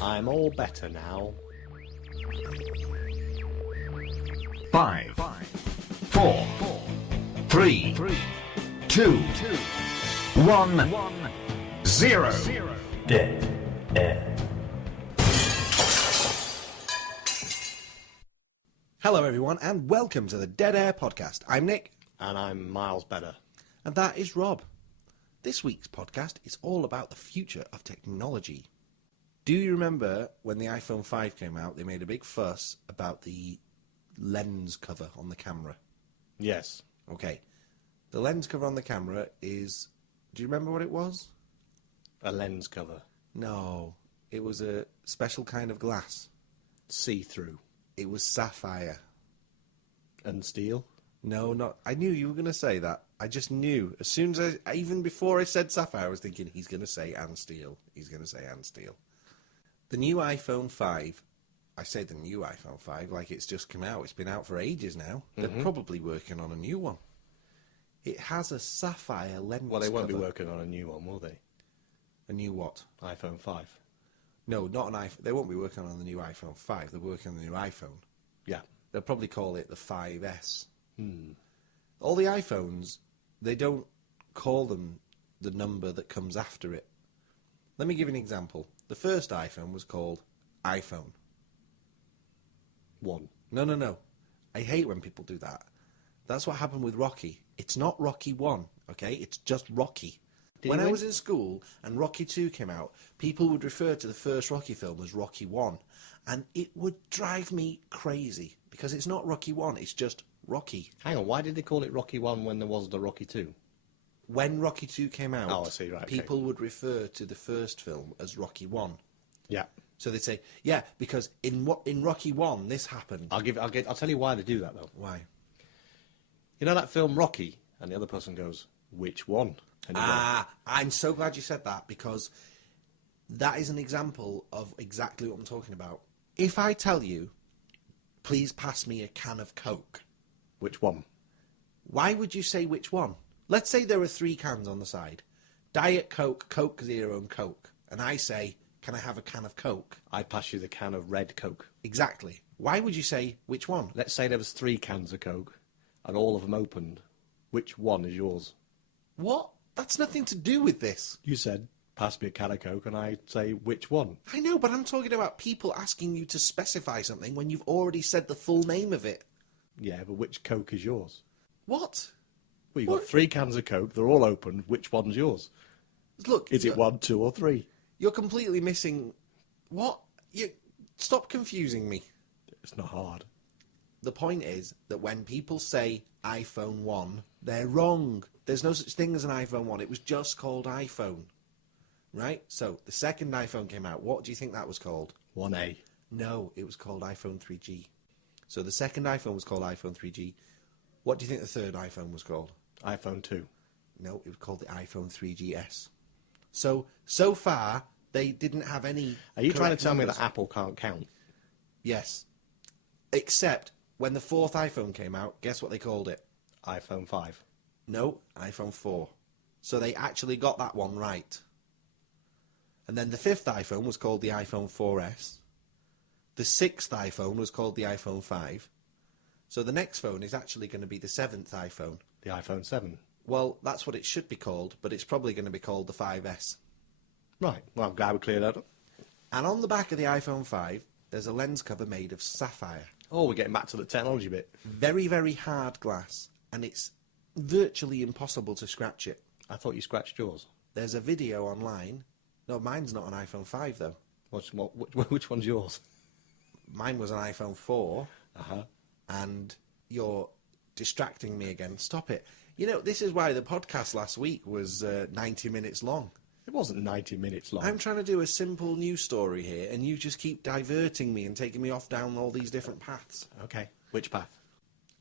I'm all better now. 5, 4, 3, 2, 1, 0. Dead air. Hello everyone and welcome to the Dead Air Podcast. I'm Nick. And I'm miles better. And that is Rob. This week's podcast is all about the future of technology. Do you remember when the iPhone 5 came out, they made a big fuss about the lens cover on the camera? Yes. Okay. The lens cover on the camera is... Do you remember what it was? A lens cover. No. It was a special kind of glass. See-through. It was sapphire. And steel? No, not... I knew you were going to say that. I just knew. As soon as even before I said sapphire, I was thinking, he's going to say and steel. He's going to say and steel. The new iPhone 5, I say the new iPhone 5 like it's just come out. It's been out for ages now. They're probably working on a new one. It has a sapphire lens Well, they won't cover. be working on a new one, will they? A new what? iPhone 5. No, not an iPhone. They won't be working on the new iPhone 5. They're working on the new iPhone. Yeah. They'll probably call it the 5S. All the iPhones, they don't call them the number that comes after it. Let me give you an example. The first iPhone was called iPhone. 1. No. I hate when people do that. That's what happened with Rocky. It's not Rocky 1, okay? It's just Rocky. When I was in school and Rocky 2 came out, people would refer to the first Rocky film as Rocky 1. And it would drive me crazy because it's not Rocky 1, it's just Rocky. Hang on, why did they call it Rocky 1 when there was the Rocky 2? When Rocky 2 came out, Oh, I see, right, okay. people would refer to the first film as Rocky 1. Yeah. So they'd say, yeah, because in Rocky 1 this happened. I'll tell you why they do that, though. Why? You know that film Rocky? And the other person goes, which one? And you go, I'm so glad you said that because that is an example of exactly what I'm talking about. If I tell you, please pass me a can of Coke, which one? why would you say which one? Let's say there are 3 cans on the side. Diet Coke, Coke Zero and Coke. And I say, can I have a can of Coke? I'd pass you the can of red Coke. Exactly. Why would you say which one? Let's say there was 3 cans of Coke and all of them opened. Which one is yours? What? That's nothing to do with this. You said, pass me a can of Coke, and I'd say, which one? I know, but I'm talking about people asking you to specify something when you've already said the full name of it. Yeah, but which Coke is yours? What? Well, you've got 3 cans of Coke, they're all open, which one's yours? Look, Is it 1, 2 or 3? You're completely missing... What? Stop confusing me. It's not hard. The point is that when people say iPhone 1, they're wrong. There's no such thing as an iPhone 1. It was just called iPhone. Right? So, the second iPhone came out. What do you think that was called? 1A. No, it was called iPhone 3G. So, the second iPhone was called iPhone 3G. What do you think the third iPhone was called? iPhone 2. No, it was called the iPhone 3GS. So far, they didn't have any... Are you trying to correct tell me numbers. that Apple can't count? Yes. Except, when the fourth iPhone came out, guess what they called it? iPhone 5. No, iPhone 4. So they actually got that one right. And then the fifth iPhone was called the iPhone 4S. The sixth iPhone was called the iPhone 5. So the next phone is actually going to be the seventh iPhone. The iPhone 7. Well, that's what it should be called, but it's probably going to be called the 5S. Right, well, I'm glad we cleared that up. And on the back of the iPhone 5, there's a lens cover made of sapphire. Oh, we're getting back to the technology bit. Very, very hard glass, and it's virtually impossible to scratch it. I thought you scratched yours. There's a video online. No, mine's not an iPhone 5, though. Which one's yours? Mine was an iPhone 4. Uh-huh. And you're distracting me again. Stop it. You know, this is why the podcast last week was 90 minutes long. It wasn't 90 minutes long. I'm trying to do a simple news story here, and you just keep diverting me and taking me off down all these different paths. Okay, which path?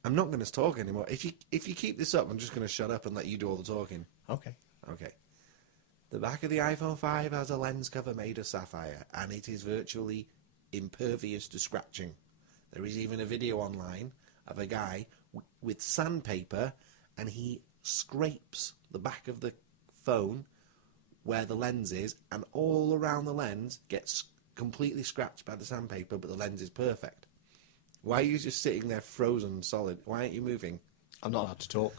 I'm not going to talk anymore. If you keep this up, I'm just going to shut up and let you do all the talking. Okay. Okay. The back of the iPhone 5 has a lens cover made of sapphire, and it is virtually impervious to scratching. There is even a video online of a guy with sandpaper, and he scrapes the back of the phone where the lens is, and all around the lens gets completely scratched by the sandpaper, but the lens is perfect. Why are you just sitting there frozen solid? Why aren't you moving? I'm not allowed to talk.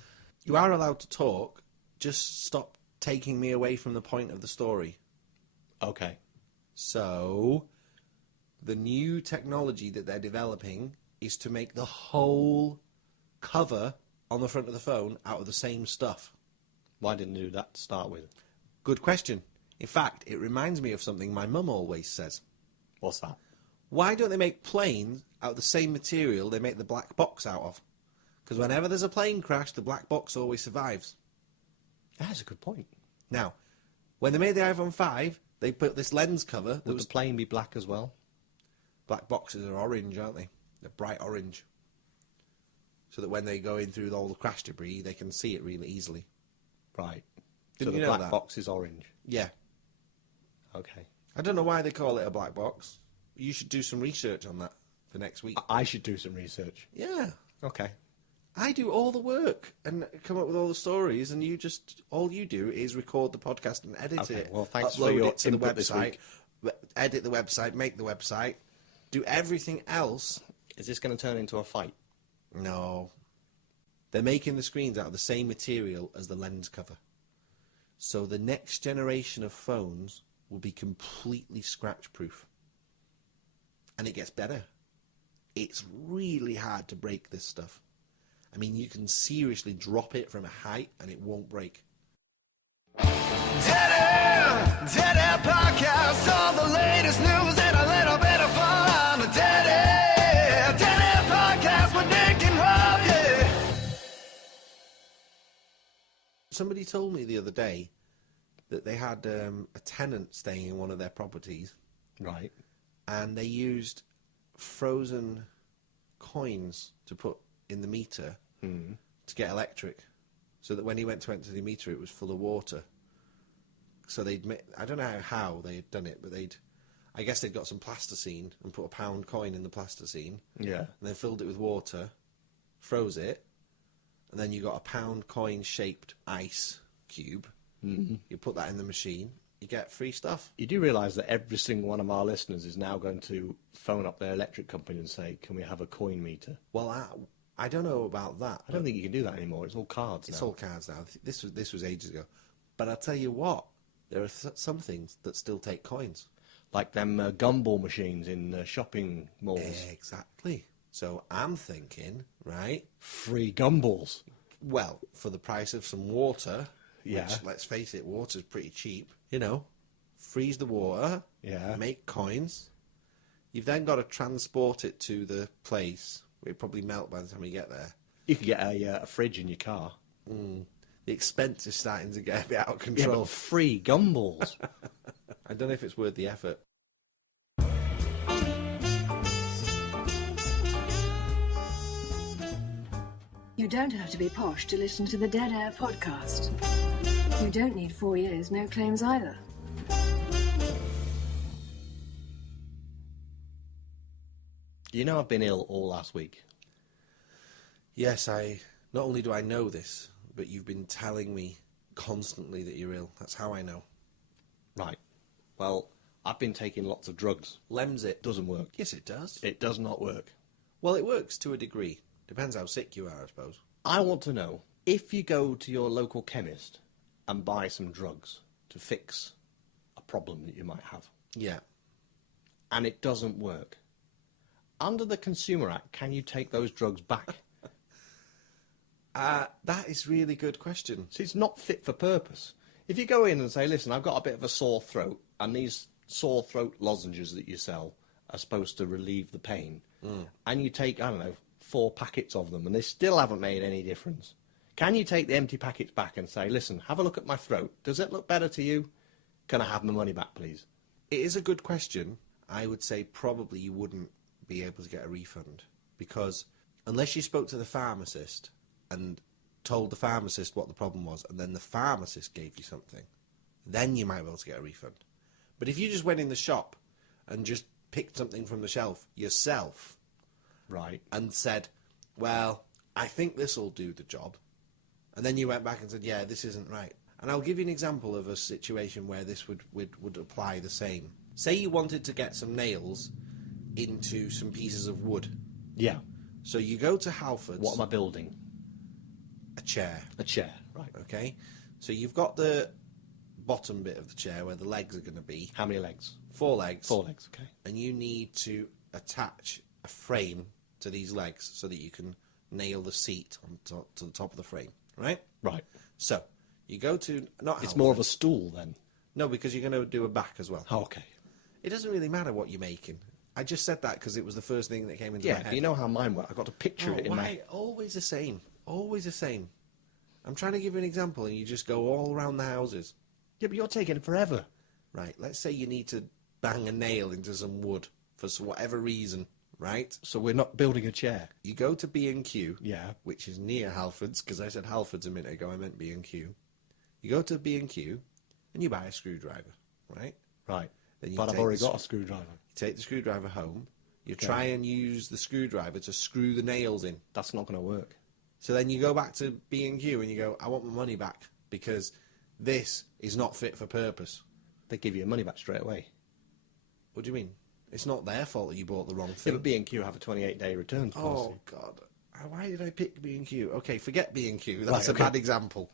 You are allowed to talk. Just stop taking me away from the point of the story. Okay. So, the new technology that they're developing is to make the whole cover on the front of the phone out of the same stuff. Why didn't you do that to start with? Good question. In fact, it reminds me of something my mum always says. What's that? Why don't they make planes out of the same material they make the black box out of? Because whenever there's a plane crash, the black box always survives. That's a good point. Now, when they made the iPhone 5, they put this lens cover that Would was... the plane be black as well? Black boxes are orange, aren't they? They're bright orange. So that when they go in through all the crash debris, they can see it really easily. Right. Didn't so you the know black that? box is orange. Yeah. Okay. I don't know why they call it a black box. You should do some research on that for next week. I should do some research. Yeah. Okay. I do all the work and come up with all the stories, and all you do is record the podcast and edit Okay, it. well, thanks upload for your it to the input this website, week. edit the website, make the website, do everything else. Is this going to turn into a fight? No. They're making the screens out of the same material as the lens cover. So the next generation of phones will be completely scratch-proof. And it gets better. It's really hard to break this stuff. I mean, you can seriously drop it from a height and it won't break. Dead Air Podcast, all the latest news and a little bit of fun. Dead Air Podcast with Nick and Rob, yeah. Somebody told me the other day that they had a tenant staying in one of their properties, Right. and they used frozen coins to put in the meter to get electric, so that when he went to enter the meter, it was full of water. So I don't know how they had done it, but I guess they'd got some plasticine and put a pound coin in the plasticine, Yeah. and then filled it with water, froze it, and then you got a pound coin shaped ice cube. Mm-hmm. You put that in the machine, you get free stuff. You do realise that every single one of our listeners is now going to phone up their electric company and say, can we have a coin meter? Well, I don't know about that. I don't think you can do that anymore. It's all cards It's now. all cards now. This was ages ago. But I'll tell you what, there are some things that still take coins. Like them gumball machines in shopping malls. Exactly. So I'm thinking, right, Free gumballs. well, for the price of some water, Yeah. which, let's face it, water's pretty cheap, freeze the water, Yeah. make coins. You've then got to transport it to the place. It'll probably melt by the time you get there. You could get a fridge in your car. The expense is starting to get a bit out of Yeah, control. but free gumballs. I don't know if it's worth the effort. You don't have to be posh to listen to the Dead Air Podcast. You don't need 4 years, no claims either. You know I've been ill all last week. Yes, not only do I know this, but you've been telling me constantly that you're ill. That's how I know. Right. Well, I've been taking lots of drugs. Lemsip. Doesn't work. Yes, it does. It does not work. Well, it works to a degree. Depends how sick you are, I suppose. I want to know, if you go to your local chemist and buy some drugs to fix a problem that you might have, Yeah. and it doesn't work, under the Consumer Act, can you take those drugs back? That is really good question. So it's not fit for purpose. If you go in and say, listen, I've got a bit of a sore throat, and these sore throat lozenges that you sell are supposed to relieve the pain, and you take, I don't know, 4 packets of them, and they still haven't made any difference, can you take the empty packets back and say, listen, have a look at my throat. Does it look better to you? Can I have my money back, please? It is a good question. I would say probably you wouldn't be able to get a refund, because unless you spoke to the pharmacist and told the pharmacist what the problem was, and then the pharmacist gave you something, then you might be able to get a refund. But if you just went in the shop and just picked something from the shelf yourself, Right. and said, well, I think this will do the job, and then you went back and said, yeah, this isn't right. And I'll give you an example of a situation where this would apply the same. say you wanted to get some nails into some pieces of wood. Yeah. So you go to Halfords. What am I building? A chair. A chair. Right. Okay. So you've got the bottom bit of the chair where the legs are going to be. How many legs? 4 legs. 4 legs, okay. And you need to attach a frame to these legs so that you can nail the seat to the top of the frame, right? Right. So you go to not. It's more of a stool then. No, because you're going to do a back as well. Oh, okay. It doesn't really matter what you're making. I just said that because it was the first thing that came into my Yeah, head. but you know how mine work. I've got to picture it in my... Why? Always the same. Always the same. I'm trying to give you an example and you just go all around the houses. Yeah, but you're taking forever. Right, let's say you need to bang a nail into some wood for whatever reason, right? So we're not building a chair. You go to B&Q, Yeah. which is near Halfords, because I said Halfords a minute ago, I meant B&Q. You go to B&Q and you buy a screwdriver, right? Right. Then you But I've take already the got a screwdriver. You take the screwdriver home, you try and use the screwdriver to screw the nails in. That's not going to work. So then you go back to B&Q and you go, I want my money back because this is not fit for purpose. They give you your money back straight away. What do you mean? It's not their fault that you bought the wrong Yeah, thing. but B&Q have a 28-day returns policy. Oh, God. Why did I pick B&Q? Okay, forget B&Q. That's Right, a okay. bad example.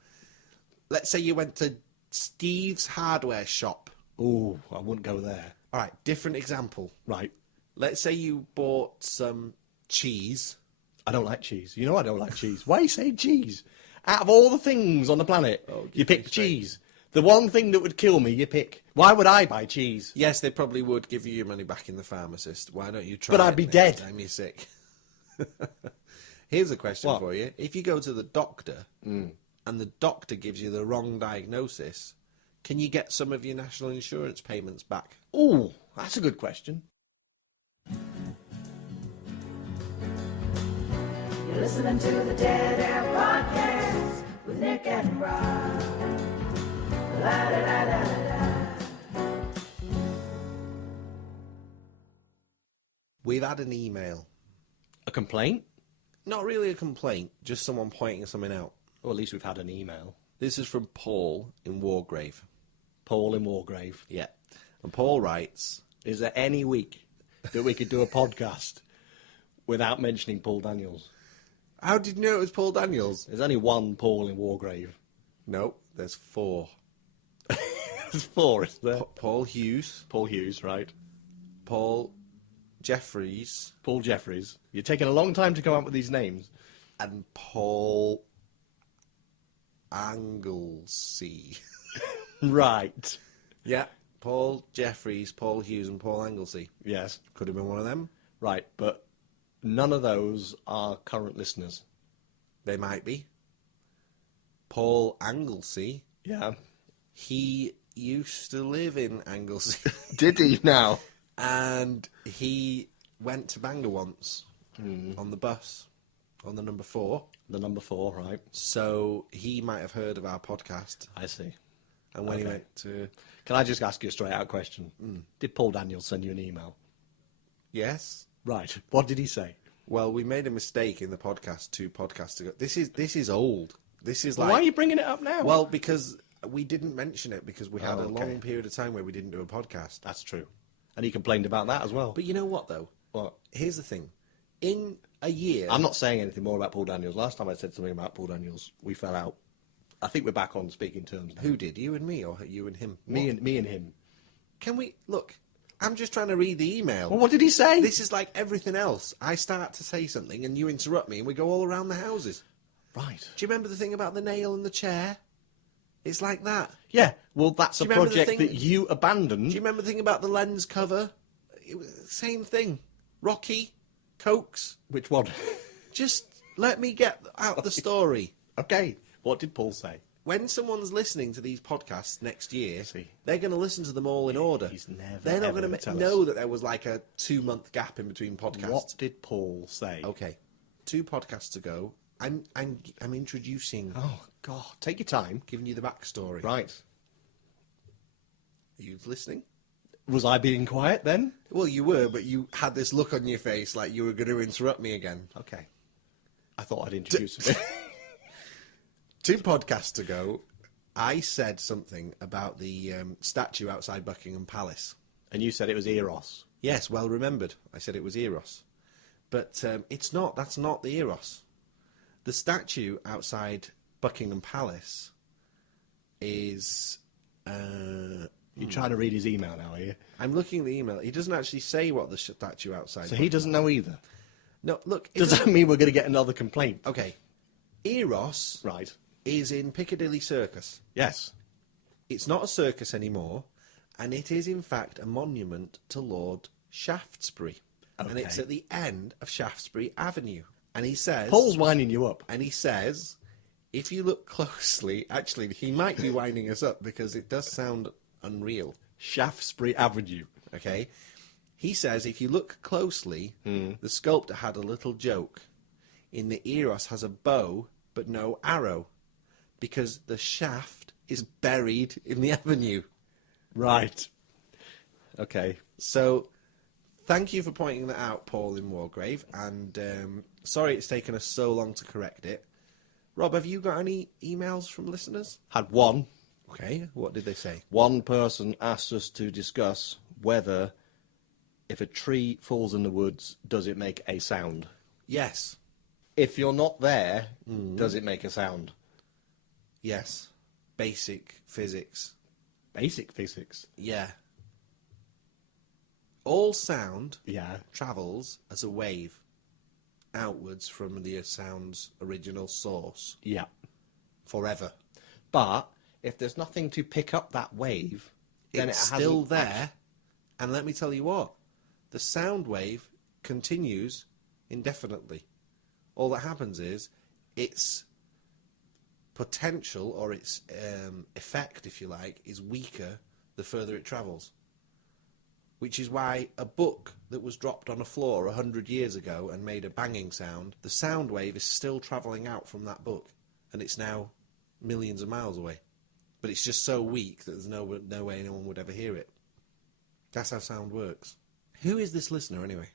Let's say you went to Steve's hardware shop. Oh, I wouldn't go there. All right, different example. Right. Let's say you bought some cheese. I don't like cheese. You know I don't like cheese. Why are you saying cheese? Out of all the things on the planet, you pick cheese. The one thing that would kill me, you pick. Why would I buy cheese? Yes, they probably would give you your money back in the pharmacist. Why don't you try But I'd it be next dead. time you're sick? Here's a question What? for you. If you go to the doctor and the doctor gives you the wrong diagnosis, can you get some of your national insurance payments back? Oh, that's a good question. You're listening to the Dead Air Podcast with Nick and Rob. La da da da da. We've had an email. A complaint? Not really a complaint, just someone pointing something out. Or at least we've had an email. This is from Paul in Wargrave. Paul in Wargrave. Yeah. And Paul writes, Is there any week that we could do a podcast without mentioning Paul Daniels? how did you know it was Paul Daniels? There's only one Paul in Wargrave. No, there's 4. There's 4, isn't there? Paul Hughes, Paul Hughes, right. Paul Jeffries, Paul Jeffries. You're taking a long time to come up with these names. and Paul Anglesey. Right. Yeah. Paul Jeffries, Paul Hughes, and Paul Anglesey. Yes. Could have been one of them. Right, but none of those are current listeners. They might be. Paul Anglesey, Yeah. he used to live in Anglesey. Did he now? And he went to Bangor once on the bus, on the number 4. The number 4, right. So he might have heard of our podcast. I see. And when he Okay. went to... Can I just ask you a straight out question? Did Paul Daniels send you an email? Yes. Right. What did he say? Well, we made a mistake in the podcast 2 podcasts ago. This is old. This is like... Why are you bringing it up now? Well, because we didn't mention it because we had Oh, a okay. long period of time where we didn't do a podcast. That's true. And he complained about that as well. But you know what, though? What? Here's the thing. In a year... I'm not saying anything more about Paul Daniels. Last time I said something about Paul Daniels, we fell out. I think we're back on speaking terms now. Who did? You and me, or you and him? Me What? and him. Can we... Look, I'm just trying to read the email. Well, what did he say? This is like everything else. I start to say something and you interrupt me and we go all around the houses. Right. Do you remember the thing about the nail in the chair? It's like that. Yeah. Well, that's a Do you remember the project thing- that you abandoned. Do you remember the thing about the lens cover? It was the same thing. Rocky, Cokes. Which one? Just let me get out the story. Okay. What did Paul say? When someone's listening to these podcasts next year, See. they're going to listen to them all in order. He's never, They're not ever going gonna to tell know us. that there was like a 2-month gap in between podcasts. What did Paul say? Okay, 2 podcasts ago, I'm introducing, Oh, God. Take your time. giving you the backstory. Right. Are you listening? Was I being quiet then? Well, you were, but you had this look on your face like you were going to interrupt me again. Okay. I thought I'd introduce him. 2 podcasts ago, I said something about the statue outside Buckingham Palace. And you said it was Eros. Yes, well remembered. I said it was Eros. But it's not. That's not the Eros. The statue outside Buckingham Palace is... You're trying to read his email now, are you? I'm looking at the email. He doesn't actually say what the statue outside... So he doesn't know either. No, look... Does that mean we're going to get another complaint? Okay. Eros Right. is in Piccadilly Circus. Yes. It's not a circus anymore, and it is in fact a monument to Lord Shaftesbury. And it's Okay. at the end of Shaftesbury Avenue. And he says... Paul's winding you up. And he says, if you look closely... Actually, he might be winding us up because it does sound unreal. Shaftesbury Avenue. Okay? He says, if you look closely, the sculptor had a little joke. In the Eros has a bow, but no arrow. Because the shaft is buried in the avenue. Right. Okay. So, thank you for pointing that out, Paul in Wargrave, and sorry it's taken us so long to correct it. Rob, have you got any emails from listeners? Had one. Okay, what did they say? One person asked us to discuss whether, if a tree falls in the woods, does it make a sound? Yes. If you're not there, does it make a sound? Yes. Basic physics. Basic physics. Yeah. All sound Yeah. travels as a wave outwards from the sound's original source Yeah. forever. But if there's nothing to pick up that wave, then It's it hasn't still there. And let me tell you what, the sound wave continues indefinitely. All that happens is its potential or its effect, if you like, is weaker the further it travels. Which is why a book that was dropped on a floor 100 years ago and made a banging sound, the sound wave is still travelling out from that book, and it's now millions of miles away. But it's just so weak that there's no way anyone would ever hear it. That's how sound works. Who is this listener, anyway?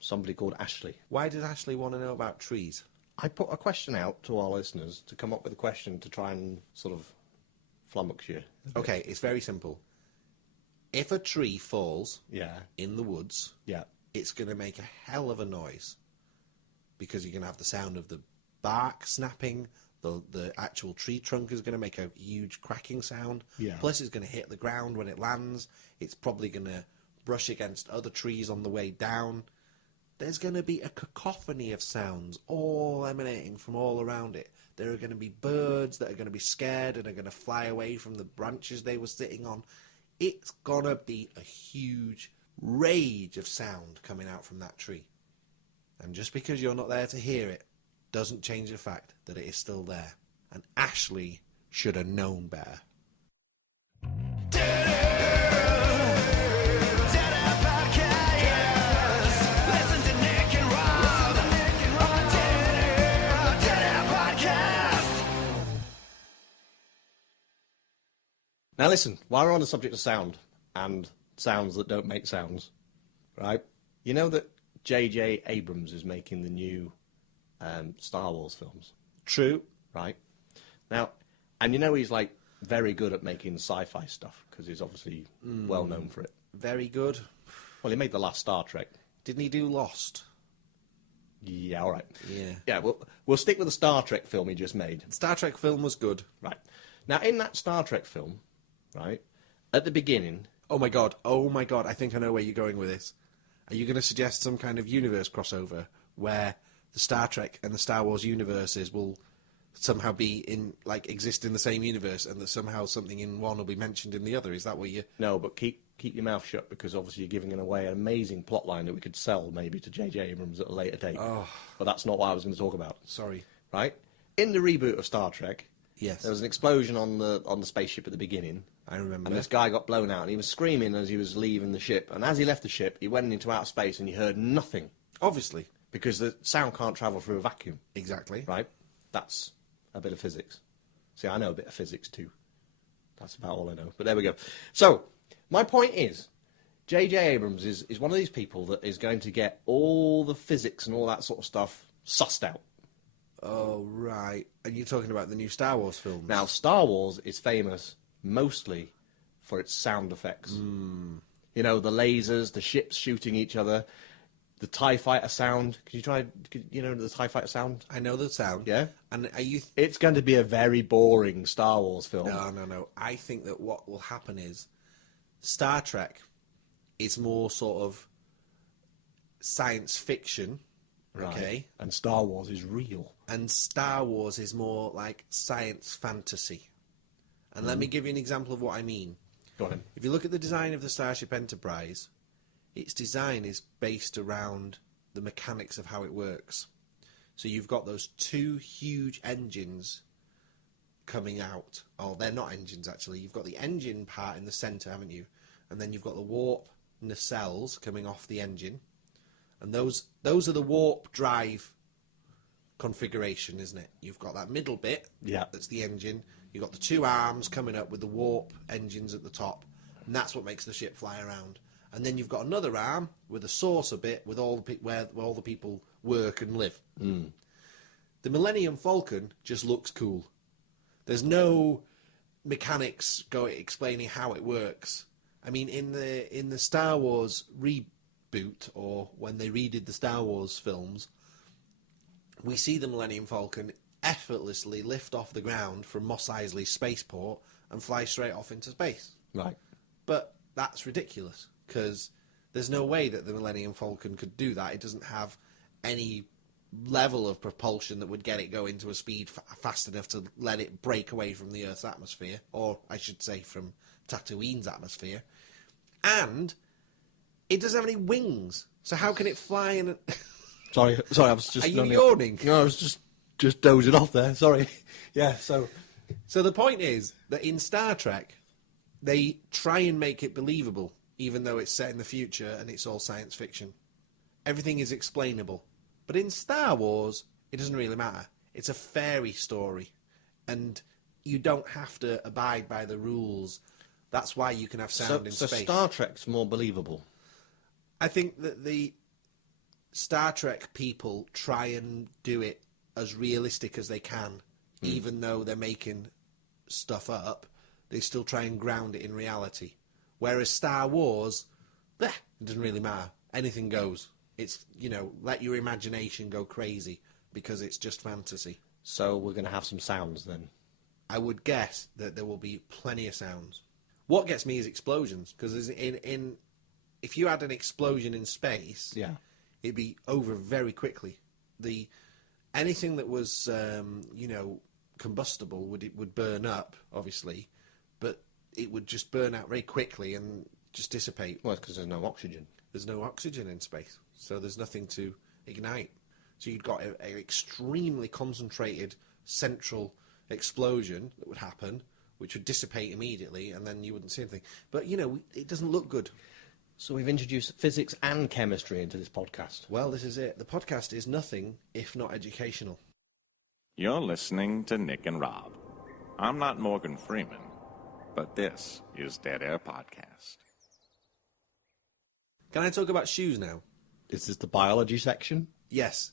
Somebody called Ashley. Why does Ashley want to know about trees? I put a question out to our listeners to come up with a question to try and sort of flummox you. Okay, it's very simple. If a tree falls Yeah. in the woods, Yeah. it's going to make a hell of a noise. Because you're going to have the sound of the bark snapping, the actual tree trunk is going to make a huge cracking sound. Yeah. Plus it's going to hit the ground when it lands. It's probably going to brush against other trees on the way down. There's going to be a cacophony of sounds all emanating from all around it. There are going to be birds that are going to be scared and are going to fly away from the branches they were sitting on. It's going to be a huge rage of sound coming out from that tree. And just because you're not there to hear it doesn't change the fact that it is still there. And Ashley should have known better. Now listen, while we're on the subject of sound and sounds that don't make sounds, right? You know that J.J. Abrams is making the new Star Wars films, True. right? Now, and you know he's like very good at making sci-fi stuff because he's obviously well known for it. Very good. Well, he made the last Star Trek. Didn't he do Lost? Yeah, all right. Yeah. Yeah, we'll stick with the Star Trek film he just made. Star Trek film was good. Right. Now, in that Star Trek film, right, at the beginning... Oh my god, I think I know where you're going with this. Are you going to suggest some kind of universe crossover where the Star Trek and the Star Wars universes will somehow be in, like, exist in the same universe and that somehow something in one will be mentioned in the other? Is that what you... No, but keep your mouth shut because obviously you're giving away an amazing plotline that we could sell maybe to J.J. Abrams at a later date. Oh. But that's not what I was going to talk about. Sorry. Right? In the reboot of Star Trek, Yes. there was an explosion on the spaceship at the beginning. I remember. And this guy got blown out and he was screaming as he was leaving the ship. And as he left the ship, he went into outer space and he heard nothing Obviously. because the sound can't travel through a vacuum. Exactly. Right? That's a bit of physics. See, I know a bit of physics too. That's about all I know. But there we go. So, my point is, J.J. Abrams is one of these people that is going to get all the physics and all that sort of stuff sussed out. Oh, right. And you're talking about the new Star Wars films? Now, Star Wars is famous mostly for its sound effects. You know, the lasers, the ships shooting each other, the TIE fighter sound. You know the TIE fighter sound? I know the sound. Yeah? And are you... It's going to be a very boring Star Wars film. No. I think that what will happen is Star Trek is more sort of science fiction, Right. okay? And Star Wars is real. And Star Wars is more like science fantasy. And let me give you an example of what I mean. Go on. If you look at the design of the Starship Enterprise, its design is based around the mechanics of how it works. So you've got those two huge engines coming out. Oh, they're not engines, actually. You've got the engine part in the centre, haven't you? And then you've got the warp nacelles coming off the engine. And those are the warp drive configuration, isn't it? You've got that middle bit, Yeah. that's the engine. You've got the two arms coming up with the warp engines at the top, and that's what makes the ship fly around. And then you've got another arm with a saucer bit with where all the people work and live. The Millennium Falcon just looks cool. There's no mechanics explaining how it works. I mean, in the Star Wars reboot, or when they redid the Star Wars films, we see the Millennium Falcon effortlessly lift off the ground from Mos Eisley spaceport and fly straight off into space. Right. But that's ridiculous, because there's no way that the Millennium Falcon could do that. It doesn't have any level of propulsion that would get it going to a speed fast enough to let it break away from the Earth's atmosphere, or I should say from Tatooine's atmosphere. And it doesn't have any wings, so how can it fly in a... Sorry, I was just... Are you yawning? No, I was just dozing off there, sorry. Yeah, so the point is that in Star Trek, they try and make it believable, even though it's set in the future and it's all science fiction. Everything is explainable. But in Star Wars, it doesn't really matter. It's a fairy story, and you don't have to abide by the rules. That's why you can have sound in so space. Star Trek's more believable. I think that the Star Trek people try and do it as realistic as they can, even though they're making stuff up. They still try and ground it in reality. Whereas Star Wars, it doesn't really matter. Anything goes. It's, let your imagination go crazy, because it's just fantasy. So we're going to have some sounds then. I would guess that there will be plenty of sounds. What gets me is explosions, because if you had an explosion in space, Yeah. it'd be over very quickly. Anything that was combustible would burn up, obviously, but it would just burn out very quickly and just dissipate. Well, it's because there's no oxygen. There's no oxygen in space, so there's nothing to ignite. So you'd got an extremely concentrated central explosion that would happen, which would dissipate immediately, and then you wouldn't see anything. But, it doesn't look good. So we've introduced physics and chemistry into this podcast. Well, this is it. The podcast is nothing if not educational. You're listening to Nick and Rob. I'm not Morgan Freeman, but this is Dead Air Podcast. Can I talk about shoes now? Is this the biology section? Yes.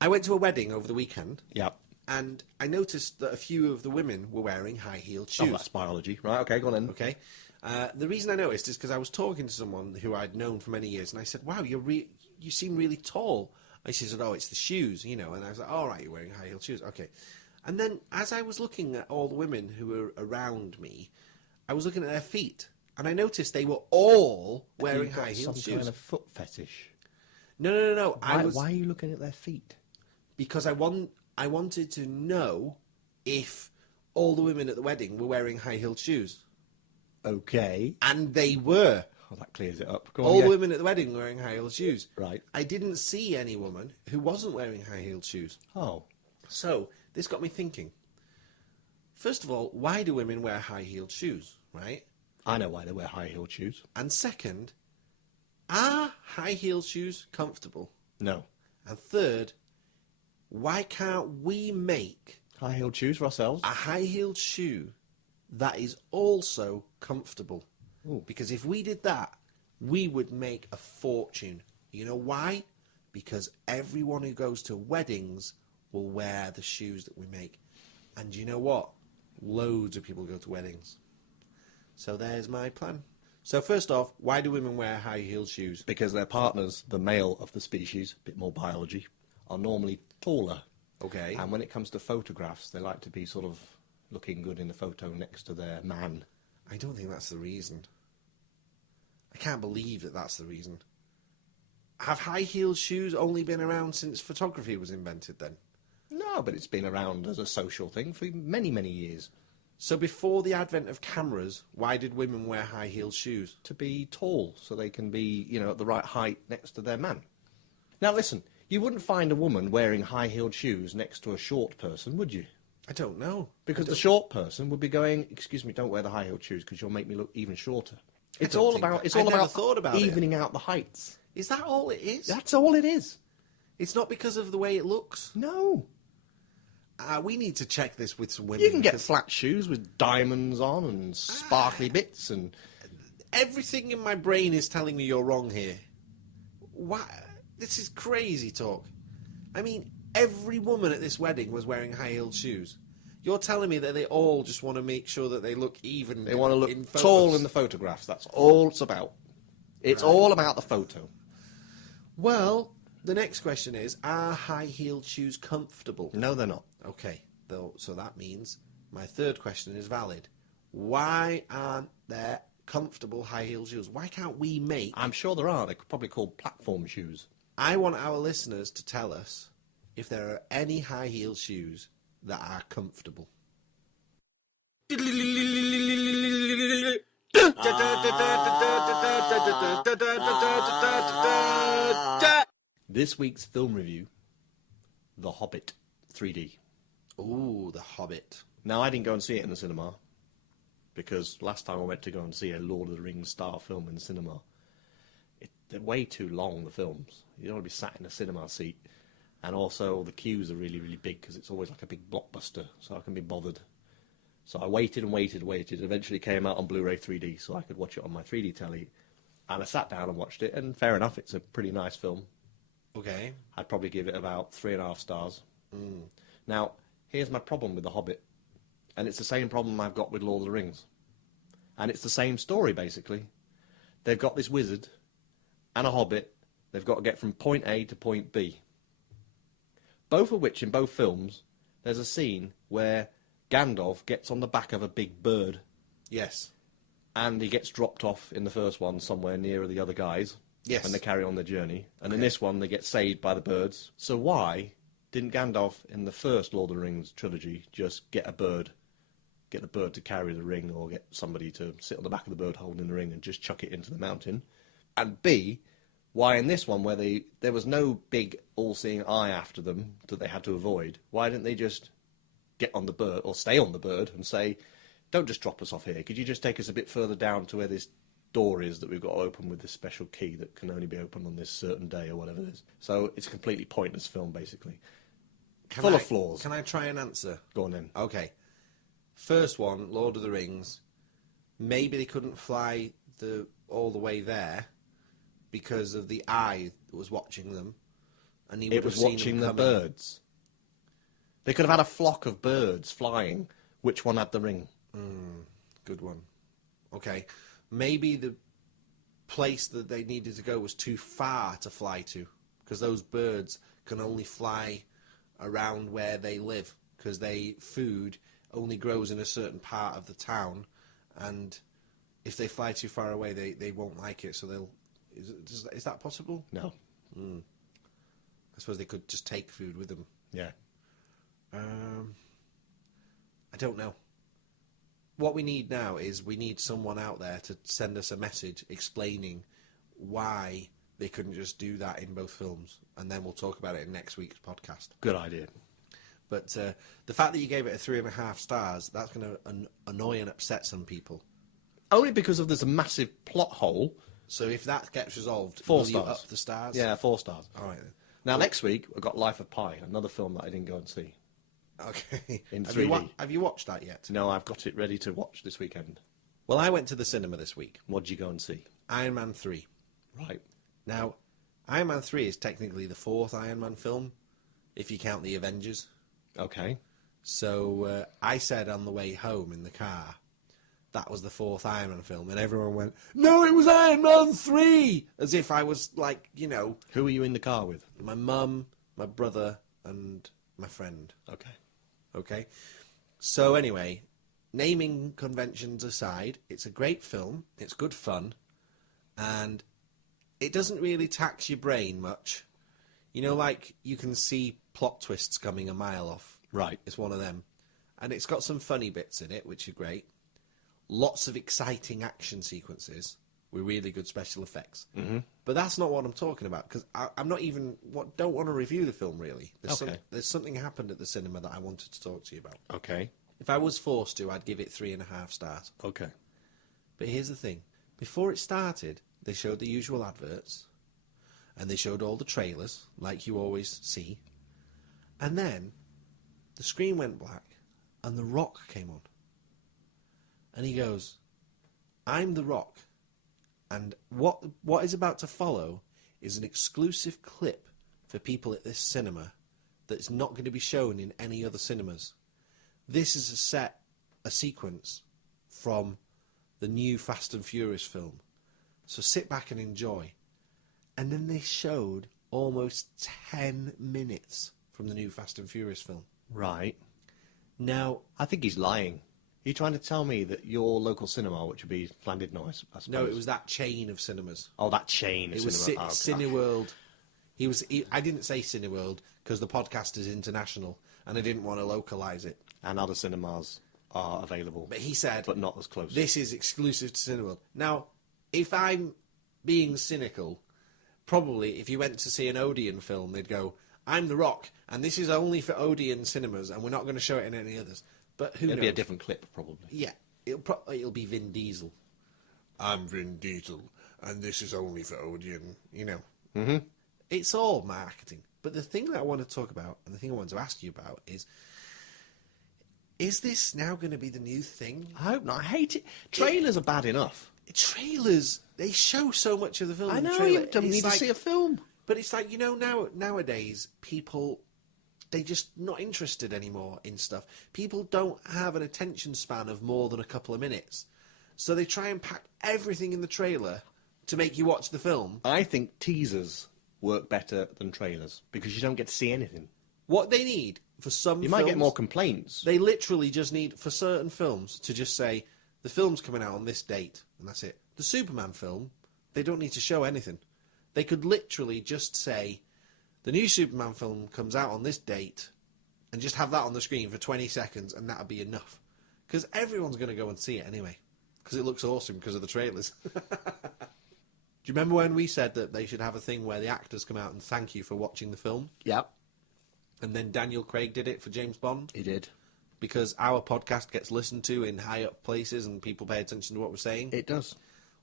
I went to a wedding over the weekend, Yep. and I noticed that a few of the women were wearing high-heeled Oh, shoes. that's biology. Right, okay, go on then. Okay. The reason I noticed is because I was talking to someone who I'd known for many years, and I said, "Wow, you seem really tall." And she said, "Oh, it's the shoes, And I was like, "All right, you're wearing high-heeled shoes, okay." And then as I was looking at all the women who were around me, I was looking at their feet, and I noticed they were all wearing You've got high-heeled some shoes. kind of foot fetish. No. Why are you looking at their feet? Because I wanted to know if all the women at the wedding were wearing high-heeled shoes. Okay. And they were. Oh, that clears it up. Go on, All yeah. the women at the wedding were wearing high-heeled shoes. Right. I didn't see any woman who wasn't wearing high-heeled shoes. Oh. So, this got me thinking. First of all, why do women wear high-heeled shoes, right? I know why they wear high-heeled shoes. And second, are high-heeled shoes comfortable? No. And third, why can't we make High-heeled shoes for ourselves? a high-heeled shoe that is also comfortable? Ooh. Because if we did that, we would make a fortune. You know why? Because everyone who goes to weddings will wear the shoes that we make. And you know what? Loads of people go to weddings. So there's my plan. So first off, why do women wear high-heeled shoes? Because their partners, the male of the species, a bit more biology, are normally taller. Okay. And when it comes to photographs, they like to be sort of looking good in the photo next to their man. I don't think that's the reason. I can't believe that that's the reason. Have high-heeled shoes only been around since photography was invented then? No, but it's been around as a social thing for many, many years. So before the advent of cameras, why did women wear high-heeled shoes? To be tall, so they can be, at the right height next to their man. Now listen, you wouldn't find a woman wearing high-heeled shoes next to a short person, would you? I don't know. Because the short person would be going, excuse me, don't wear the high-heeled shoes because you'll make me look even shorter. It's don't all think about that. it's I all never about thought about it. evening out the heights. Is that all it is? That's all it is. It's not because of the way it looks? No. We need to check this with some women. You can get because flat shoes with diamonds on and sparkly bits and... everything in my brain is telling me you're wrong here. Why? This is crazy talk. I mean, every woman at this wedding was wearing high-heeled shoes. You're telling me that they all just want to make sure that they look even. They want to look in tall photos. in the photographs. That's all it's about. It's all about the photo. Well, the next question is, are high-heeled shoes comfortable? No, they're not. Okay, so that means my third question is valid. Why aren't there comfortable high-heeled shoes? Why can't we make... I'm sure there are. They're probably called platform shoes. I want our listeners to tell us if there are any high-heeled shoes that are comfortable. This week's film review, The Hobbit 3D. Ooh, The Hobbit. Now, I didn't go and see it in the cinema because last time I went to go and see a Lord of the Rings style film in the cinema, they're way too long, the films. You don't want to be sat in a cinema seat. And also, the queues are really, really big because it's always like a big blockbuster, so I can be bothered. So I waited and waited. Eventually came out on Blu-ray 3D, so I could watch it on my 3D telly. And I sat down and watched it, and fair enough, it's a pretty nice film. Okay. I'd probably give it about 3.5 stars. Now, here's my problem with The Hobbit. And it's the same problem I've got with Lord of the Rings. And it's the same story, basically. They've got this wizard and a hobbit. They've got to get from point A to point B. Both of which, in both films, there's a scene where Gandalf gets on the back of a big bird. Yes. And he gets dropped off in the first one somewhere near the other guys. Yes. When they carry on their journey. And in this one, they get saved by the birds. So why didn't Gandalf, in the first Lord of the Rings trilogy, just get a bird? Get the bird to carry the ring, or get somebody to sit on the back of the bird holding the ring and just chuck it into the mountain? And B, why in this one, where there was no big all-seeing eye after them that they had to avoid, why didn't they just get on the bird, or stay on the bird, and say, don't just drop us off here, could you just take us a bit further down to where this door is that we've got to open with this special key that can only be opened on this certain day, or whatever it is. So it's a completely pointless film, basically. Full of flaws. Can I try and answer? Go on then. Okay. First one, Lord of the Rings. Maybe they couldn't fly all the way there because of the eye that was watching them, and he would It was have seen watching them the coming. birds. They could have had a flock of birds flying. Which one had the ring? Good one. Okay. Maybe the place that they needed to go was too far to fly to, because those birds can only fly around where they live, because food only grows in a certain part of the town, and if they fly too far away, they won't like it, so they'll... Is that possible? No. I suppose they could just take food with them. Yeah. I don't know. What we need now is we need someone out there to send us a message explaining why they couldn't just do that in both films, and then we'll talk about it in next week's podcast. Good idea. But the fact that you gave it a 3.5 stars, that's going to annoy and upset some people. Only because of there's a massive plot hole. So if that gets resolved, 4 will stars. you up the stars? Yeah, 4 stars. All right then. Now, next week, we've got Life of Pi, another film that I didn't go and see. Okay. In have 3D. Have you watched that yet? No, I've got it ready to watch this weekend. Well, I went to the cinema this week. What'd you go and see? Iron Man 3. Right. Now, Iron Man 3 is technically the 4th Iron Man film, if you count the Avengers. Okay. So I said on the way home in the car, that was the fourth Iron Man film, and everyone went, "No, it was Iron Man 3!" As if I was like, you know, Who were you in the car with? my mum, my brother, and my friend. Okay. Okay? So anyway, naming conventions aside, it's a great film, it's good fun, and it doesn't really tax your brain much. You know, like, you can see plot twists coming a mile off. Right. It's one of them. And it's got some funny bits in it, which are great. Lots of exciting action sequences with really good special effects. Mm-hmm. But that's not what I'm talking about, because I'm not even... don't want to review the film, really. There's something happened at the cinema that I wanted to talk to you about. Okay. If I was forced to, I'd give it 3.5 stars. Okay. But here's the thing. Before it started, they showed the usual adverts, and they showed all the trailers, like you always see. And then the screen went black, and The Rock came on. And he goes, "I'm The Rock, and what is about to follow is an exclusive clip for people at this cinema that's not going to be shown in any other cinemas. This is a sequence from the new Fast and Furious film. So sit back and enjoy." And then they showed almost 10 minutes from the new Fast and Furious film. Right. Now, I think he's lying. Are you trying to tell me that your local cinema, which would be Llandudno, I suppose? no, it was that chain of cinemas. Oh, that chain of It was cinema. Cineworld. I didn't say Cineworld because the podcast is international and I didn't want to localise it. And other cinemas are available. But he said... But not as close. This is exclusive to Cineworld. Now, if I'm being cynical, probably if you went to see an Odeon film, they'd go, "I'm The Rock, and this is only for Odeon cinemas, and we're not going to show it in any others." But who knows? It'll be a different clip, probably. Yeah, it'll be Vin Diesel. "I'm Vin Diesel, and this is only for Odeon," you know. Mm-hmm. It's all marketing. But the thing that I want to talk about, and the thing I want to ask you about is this now going to be the new thing? I hope not. I hate it. Trailers are bad enough. Trailers, they show so much of the film. I in the know, trailer. you don't It's need like- to see a film. But it's like, you know, nowadays, people, they're just not interested anymore in stuff. People don't have an attention span of more than a couple of minutes. So they try and pack everything in the trailer to make you watch the film. I think teasers work better than trailers because you don't get to see anything. What they need for some You films... might get more complaints. They literally just need, for certain films, to just say, the film's coming out on this date, and that's it. The Superman film, they don't need to show anything. They could literally just say, the new Superman film comes out on this date, and just have that on the screen for 20 seconds, and that'll be enough. Because everyone's going to go and see it anyway. Because it looks awesome because of the trailers. Do you remember when we said that they should have a thing where the actors come out and thank you for watching the film? Yep. And then Daniel Craig did it for James Bond? He did. Because our podcast gets listened to in high up places and people pay attention to what we're saying. It does.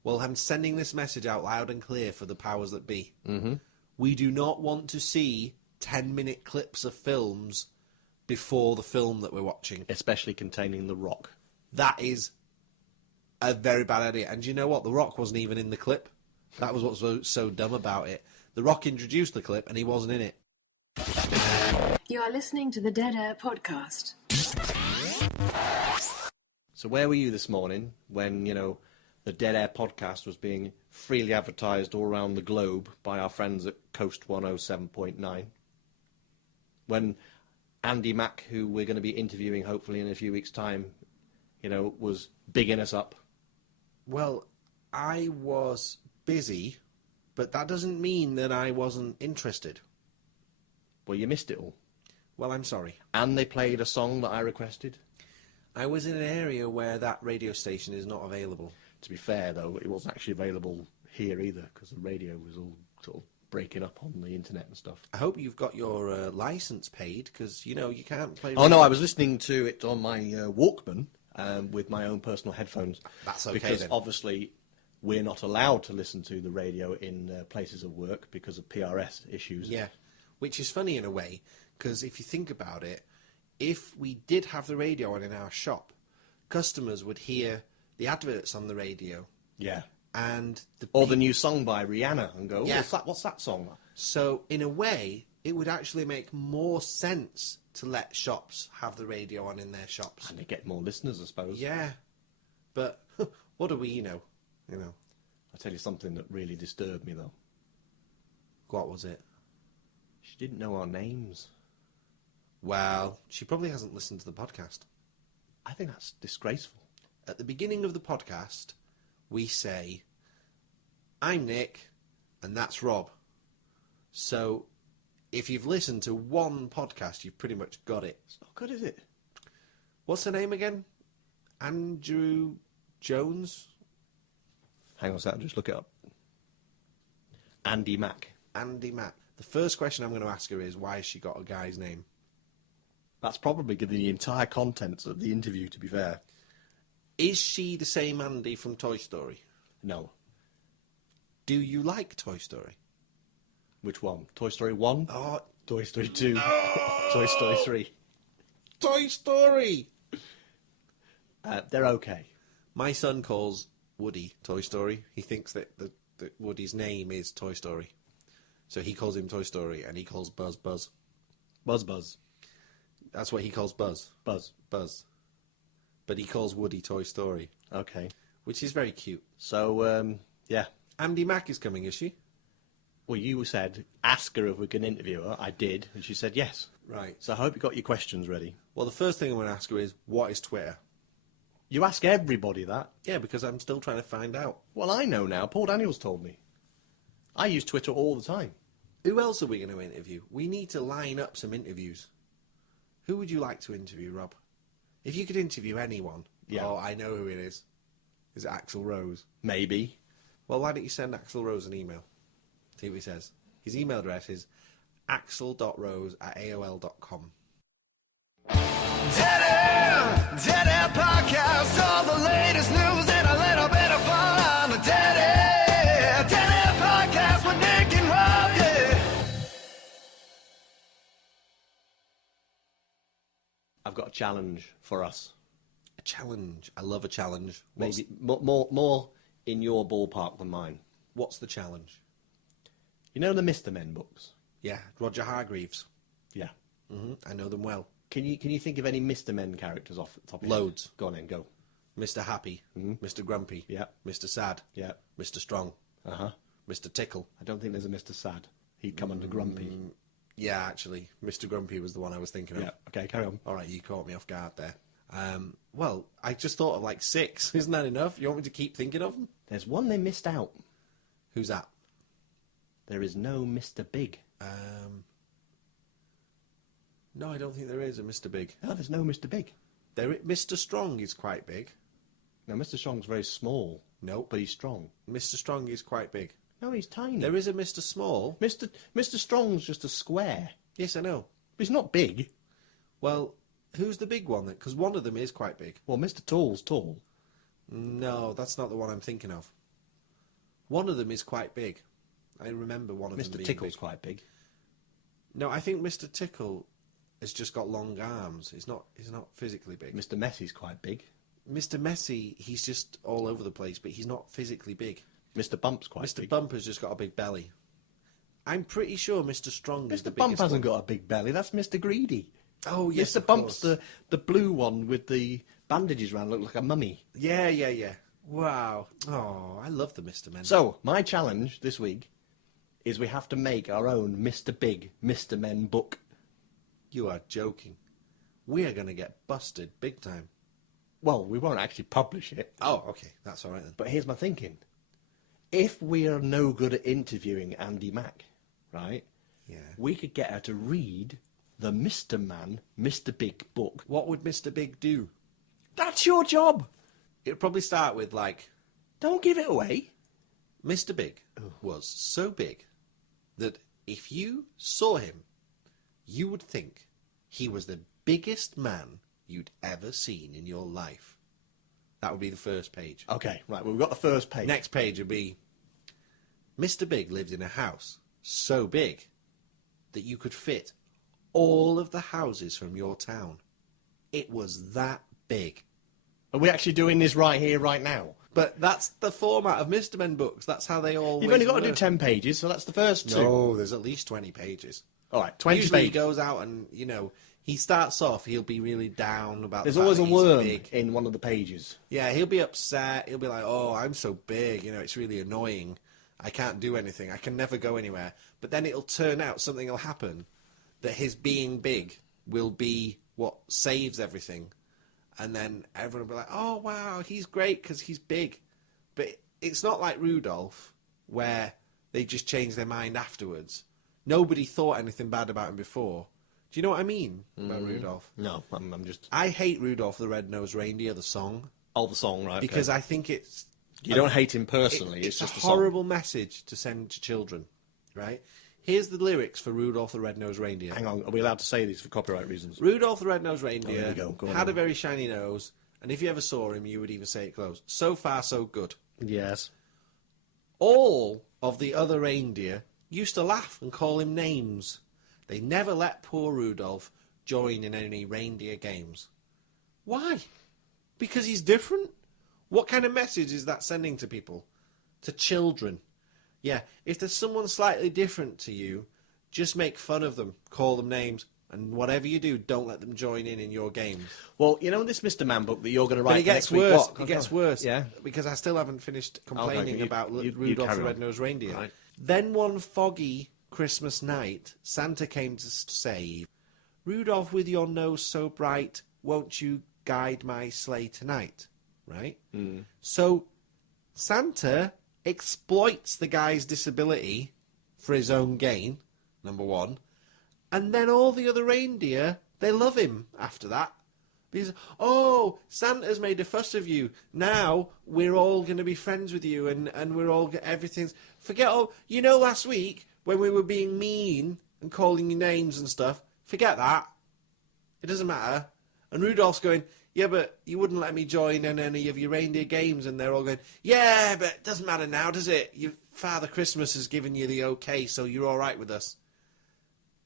Well, I'm sending this message out loud and clear for the powers that be. Mm-hmm. We do not want to see 10-minute clips of films before the film that we're watching. Especially containing The Rock. That is a very bad idea. And you know what? The Rock wasn't even in the clip. That was what was so dumb about it. The Rock introduced the clip and he wasn't in it. You are listening to the Dead Air podcast. So where were you this morning when, the Dead Air podcast was being freely advertised all around the globe by our friends at Coast 107.9? When Andy Mack, who we're going to be interviewing hopefully in a few weeks' time, was bigging us up? Well, I was busy, but that doesn't mean that I wasn't interested. Well, you missed it all. Well, I'm sorry. And they played a song that I requested. I was in an area where that radio station is not available. To be fair, though, it wasn't actually available here either because the radio was all sort of breaking up on the internet and stuff. I hope you've got your license paid because, you can't play... Oh, no, I was listening to it on my Walkman with my own personal headphones. That's okay, because then. Obviously we're not allowed to listen to the radio in places of work because of PRS issues. Yeah, which is funny in a way because if you think about it, if we did have the radio on in our shop, customers would hear the adverts on the radio. Yeah. And the new song by Rihanna and go, Yeah. What's that song? So, in a way, it would actually make more sense to let shops have the radio on in their shops. And they get more listeners, I suppose. Yeah. But What do we know? You know. I'll tell you something that really disturbed me, though. What was it? She didn't know our names. Well, she probably hasn't listened to the podcast. I think that's disgraceful. At the beginning of the podcast, we say, I'm Nick, and that's Rob. So, if you've listened to one podcast, you've pretty much got it. It's not good, is it? What's her name again? Andrew Jones? Hang on a second, just look it up. Andy Mack. Andy Mack. The first question I'm going to ask her is, why has she got a guy's name? That's probably the entire contents of the interview, to be fair. Is she the same Andy from Toy Story? No. Do you like Toy Story? Which one? Toy Story 1? Oh, Toy Story 2? Toy Story 3? Toy Story! They're okay. My son calls Woody Toy Story. He thinks that Woody's name is Toy Story. So he calls him Toy Story, and he calls Buzz Buzz. Buzz. That's what he calls Buzz. Buzz. But he calls Woody Toy Story. Okay. Which is very cute. So, yeah. Andy Mack is coming, is she? Well, you said, ask her if we can interview her. I did, and she said yes. Right. So I hope you got your questions ready. Well, the first thing I'm going to ask her is, what is Twitter? You ask everybody that. Yeah, because I'm still trying to find out. Well, I know now. Paul Daniels told me. I use Twitter all the time. Who else are we going to interview? We need to line up some interviews. Who would you like to interview, Rob? If you could interview anyone. Yeah. Oh, I know who it is. Is it Axl Rose? Maybe. Well, why don't you send Axl Rose an email? See what he says. His email address is axel.rose@aol.com. Dead Podcast, all the latest news and a little bit of fun. The Dead Podcast with Nick and Rob, yeah. I've got a challenge for us. A challenge. I love a challenge. Maybe more in your ballpark than mine. What's the challenge? You know the Mr. Men books? Yeah, Roger Hargreaves. Yeah. I know them well. Can you think of any Mr. Men characters off the top of your Loads. head? Go on then, go. Mr. Happy. Mr. Grumpy. Yeah. Mr. Sad. Yeah. Mr. Strong. Uh-huh. Mr. Tickle. I don't think there's a Mr. Sad. He'd come under Grumpy. Yeah, actually, Mr. Grumpy was the one I was thinking of. Yeah. Okay, carry on. All right, you caught me off guard there. Well, I just thought of like 6. Isn't that enough? You want me to keep thinking of them? There's one they missed out. Who's that? There is no Mr. Big. No, I don't think there is a Mr. Big. No, there's no Mr. Big. Mr. Strong is quite big. No, Mr. Strong's very small. Nope. But he's strong. Mr. Strong is quite big. No, he's tiny. There is a Mr. Small. Mr. Strong's just a square. Yes, I know. But he's not big. Well, who's the big one then? Because one of them is quite big. Well, Mr. Tall's tall. No, that's not the one I'm thinking of. One of them is quite big. I remember one of them Mr. being Tickle's big. quite big. No, I think Mr. Tickle has just got long arms. He's not physically big. Mr. Messi's quite big. Mr. Messy, he's just all over the place, but he's not physically big. Mr. Bump's quite Mr. big. Bumper's just got a big belly. I'm pretty sure Mr. Strong is the Mr. biggest Bump hasn't one. got a big belly. That's Mr. Greedy. Oh, yes, Mr. of Bump's course. the blue one with the bandages around, look like a mummy. Yeah. Wow. Oh, I love the Mr. Men. So, my challenge this week is we have to make our own Mr. Big, Mr. Men book. You are joking. We are going to get busted big time. Well, we won't actually publish it. Oh, okay. That's all right then. But here's my thinking. If we are no good at interviewing Andy Mack, right? Yeah. We could get her to read the Mr. Man, Mr. Big book. What would Mr. Big do? That's your job. It'd probably start with like, Don't give it away. Mr. Big was so big that if you saw him, you would think he was the biggest man you'd ever seen in your life. That would be the first page. Okay, right, well, we've got the first page. Next page would be, Mr. Big lived in a house so big that you could fit all of the houses from your town. It was that big. Are we actually doing this right here, right now? But that's the format of Mr. Men books. That's how they always You've only got to do work. 10 pages, so that's the first two. No, there's at least 20 pages. All right, 20 Usually he pages. goes out and, He starts off, he'll be really down about There's the fact always a that he's worm big. in one of the pages. Yeah, he'll be upset. He'll be like, oh, I'm so big. You know, it's really annoying. I can't do anything. I can never go anywhere. But then it'll turn out, something will happen, that his being big will be what saves everything. And then everyone will be like, oh, wow, he's great because he's big. But it's not like Rudolph, where they just change their mind afterwards. Nobody thought anything bad about him before. Do you know what I mean about Rudolph? No, I'm just... I hate Rudolph the Red-Nosed Reindeer, the song, Oh, the song, right? because okay. I think it's... You don't hate him personally, It's just a a song. horrible message to send to children, right? Here's the lyrics for Rudolph the Red-Nosed Reindeer. Hang on, are we allowed to say these for copyright reasons? Rudolph the Red-Nosed there Reindeer we go. Go on had a then. very shiny nose, and if you ever saw him, you would even say it close. So far, so good. Yes. All of the other reindeer used to laugh and call him names. They never let poor Rudolph join in any reindeer games. Why? Because he's different? What kind of message is that sending to people? To children? Yeah, if there's someone slightly different to you, just make fun of them, call them names, and whatever you do, don't let them join in your games. Well, you know this Mr. Man book that you're going to write But it for gets next week? worse. What? It gets worse. Yeah? Because I still haven't finished complaining you- about you Rudolph carry the on. Red-Nosed Reindeer. Right. Then one foggy Christmas night, Santa came to say, Rudolph with your nose so bright, won't you guide my sleigh tonight? Right? So Santa exploits the guy's disability for his own gain, number one. And then all the other reindeer, they love him after that. Because, oh, Santa's made a fuss of you. Now we're all going to be friends with you and we're all, everything's... Forget all... You know last week when we were being mean and calling you names and stuff? Forget that. It doesn't matter. And Rudolph's going, yeah, but you wouldn't let me join in any of your reindeer games. And they're all going, yeah, but it doesn't matter now, does it? Your Father Christmas has given you the okay, so you're all right with us.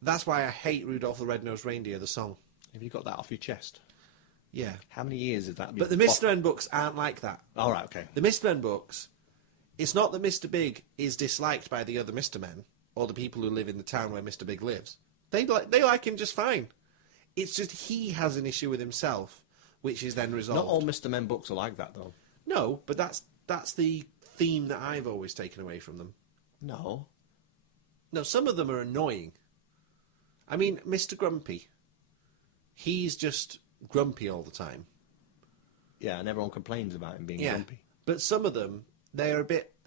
That's why I hate Rudolph the Red-Nosed Reindeer, the song. Have you got that off your chest? Yeah. How many years is that? But the Mr. Men books aren't like that. All right, okay. The Mr. Men books, it's not that Mr. Big is disliked by the other Mr. Men or the people who live in the town where Mr. Big lives. They like him just fine. It's just he has an issue with himself, which is then resolved. Not all Mr. Men books are like that, though. No, but that's the theme that I've always taken away from them. No. No, some of them are annoying. I mean, Mr. Grumpy, he's just grumpy all the time. Yeah, and everyone complains about him being Yeah, grumpy. but some of them, they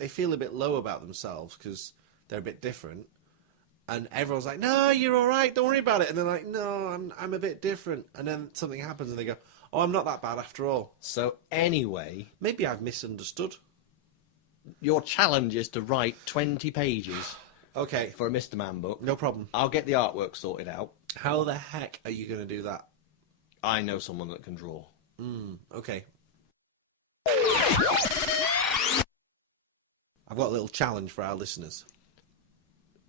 feel a bit low about themselves because they're a bit different. And everyone's like, no, you're all right, don't worry about it. And they're like, no, I'm a bit different. And then something happens and they go, oh, I'm not that bad after all. So anyway, Maybe I've misunderstood. your challenge is to write 20 pages Okay, for a Mr. Man book. no problem. I'll get the artwork sorted out. How the heck are you going to do that? I know someone that can draw. Okay. I've got a little challenge for our listeners.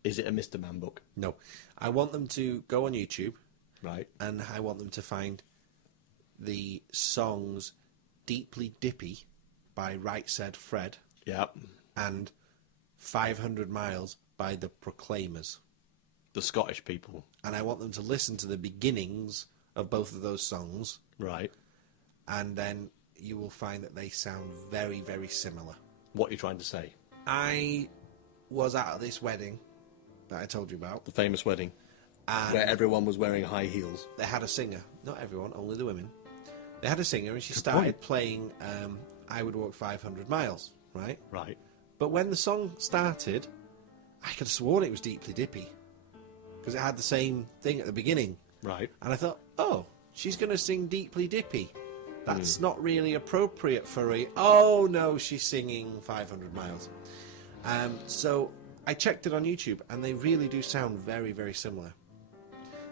Is it a Mr. Man book? No. I want them to go on YouTube, Right. and I want them to find the songs Deeply Dippy by Right Said Fred Yeah. and 500 Miles by the Proclaimers. The Scottish people. And I want them to listen to the beginnings of both of those songs, Right. and then you will find that they sound very, very similar. What you're trying to say. I was at this wedding that I told you about, The famous wedding. and Where everyone was wearing high heels. they had a singer. Not everyone, only the women. They had a singer, and she started playing I Would Walk 500 Miles, right? Right. But when the song started, I could have sworn it was Deeply Dippy, because it had the same thing at the beginning. Right. And I thought, oh, she's going to sing Deeply Dippy. That's not really appropriate for a... Oh, no, she's singing 500 Miles. So I checked it on YouTube, and they really do sound very, very similar.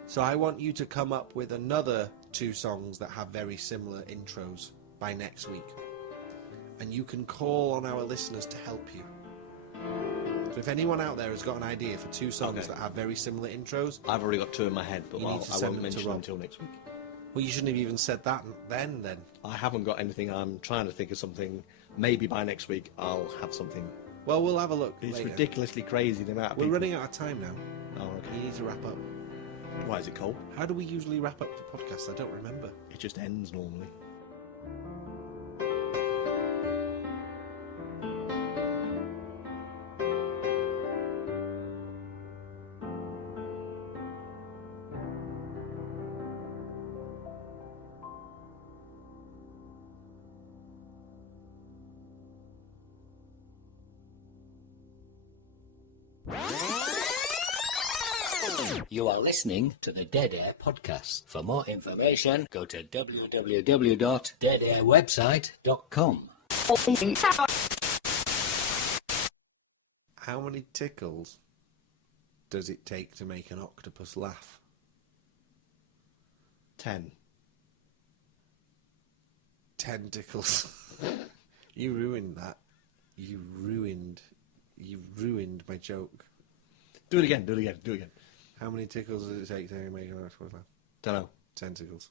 So I want you to come up with another 2 songs that have very similar intros by next week. And you can call on our listeners to help you. So if anyone out there has got an idea for 2 songs Okay. that have very similar intros, I've already got 2 in my head, but You need to I send won't them to mention them Rob. until next week. well, you shouldn't have even said that then. I haven't got anything. I'm trying to think of something. Maybe by next week I'll have something. Well, we'll have a look It's later. ridiculously crazy the amount of We're people. running out of time now. Oh, okay. You need to wrap up. Why is it cold? How do we usually wrap up the podcast? I don't remember. It just ends normally. You are listening to the Dead Air Podcast. For more information, go to www.deadairwebsite.com. How many tickles does it take to make an octopus laugh? 10. 10 tickles. You ruined that. You ruined my joke. Do it again. How many tickles does it take to make an octopus laugh? Don't know. 10 tickles.